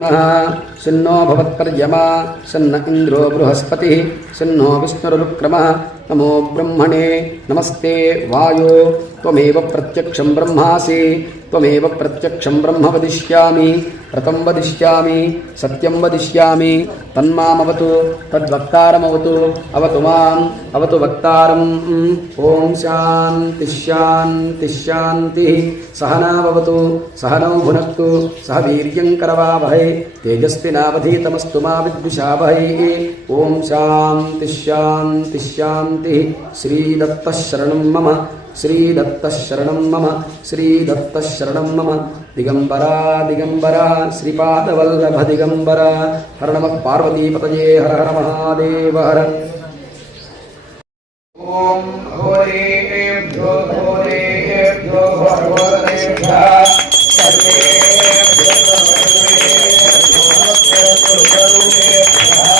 शन्नो भवत्पर्यमा शन्न इन्द्रो बृहस्पतिः शन्नो विष्णुरुक्रमः नमो ब्रह्मणे नमस्ते वायो त्वमेव प्रत्यक्षं ब्रह्मासि त्वमेव प्रत्यक्षं ब्रह्म वदिष्यामि व्रतं वदिष्यामि सत्यं वदिष्यामि तन्मामवतु तद्वक्तारमवतु अवतु माम् अवतु वक्तारम् ॐ शान्तिः शान्तिः शान्तिः सहनाववतु सहनौ भुनक्तु सह वीर्यं करवावहै तेजस्विनावधीतमस्तु मा विद्विषावहै ॐ शान्तिः शान्तिः शान्तिः श्रीदत्तः शरणं मम श्रीदत्तः शरणं मम श्रीदत्तः शरणं मम दिगंबरा दिगंबरा श्रीपादवल्लभ दिगंबरा हर नमः पार्वतीपतये हर हर महादेव हर ओम घोरेभ्यो घोरेभ्यो घोरेभ्यः सर्वेभ्यो सर्वेभ्यो सर्वेभ्यः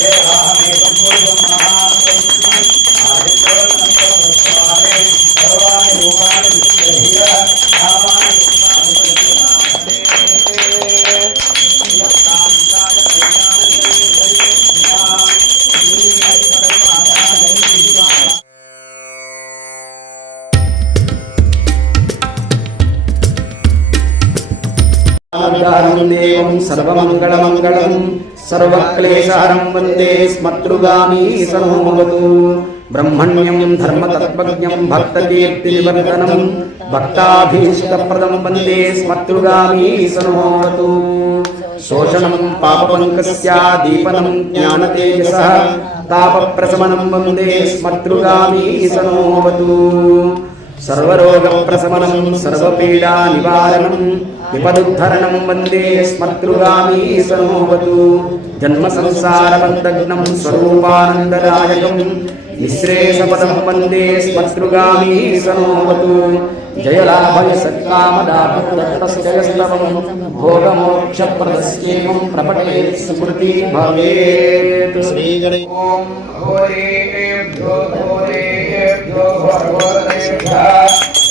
देवामेवं पूर्वं महान्तं आदित्योऽनन्तरस्वारे सर्वाणि भूमानि विश्वधिया आवानि देवं सर्वमंगलमंगलं सर्वक्लेशहरं वन्दे स्मतृगामी सनोमवतु ब्रह्मण्यं धर्मतत्त्वज्ञं भक्तकीर्तिविवर्धनं भक्ताभीष्टप्रदं वन्दे स्मतृगामी सनोमवतु शोषणं पापपङ्कस्य दीपनं ज्ञानतेजसः तापप्रशमनं वन्दे स्मतृगामी सनोमवतु सर्वरोगप्रशमनं सर्वपीडानिवारणं विपदुद्धरणं वन्दे स्मतृगामी सनोमवतु जन्मसंसारबन्धघ्नं स्वरूपानन्ददायकं निःश्रेयसपदं वन्दे स्मतृगामी सनोमवतु जयलाभयसत्कामदाभक्तस्तवं भोगमोक्षप्रदस्येकं प्रपठेत् सुकृती भवेत् श्रीगणे ॐ घोरेभ्यो घोरेभ्यो घोरेभ्यः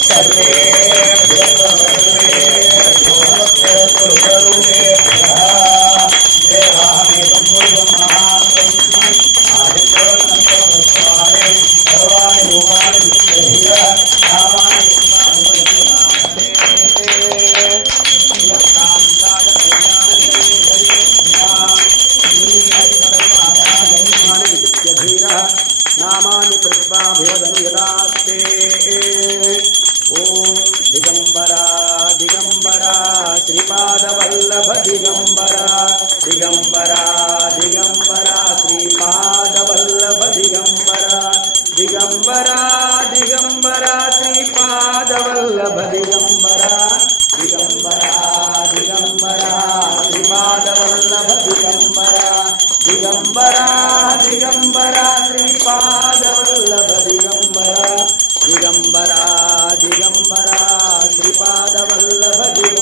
सर्वेभ्यो सर्वेभ्यो सर्वेभ्यः देवामेवं पूर्वं महान्तं आदित्योऽनन्तरस्वारे सर्वाणि भूमानि विश्वधिया आवानि नामानि कृत्वाभिवदनु यदास्ते ॐ दिगंबरा दिगंबरा श्रीपादवल्लभ दिगंबरा दिगंबरा दिगंबरा श्रीपादवल्लभ दिगंबरा दिगंबरा दिगंबरा श्रीपादवल्लभ दिगंबरा दिगंबरा दिगंबरा श्रीपादवल्लभ दिगंबरा दिगंबरा दिगंबरा श्रीपादवल्लभ दिगंबरा दिगंबरा दिगंबरा श्रीपादवल्लभ दिगंबरा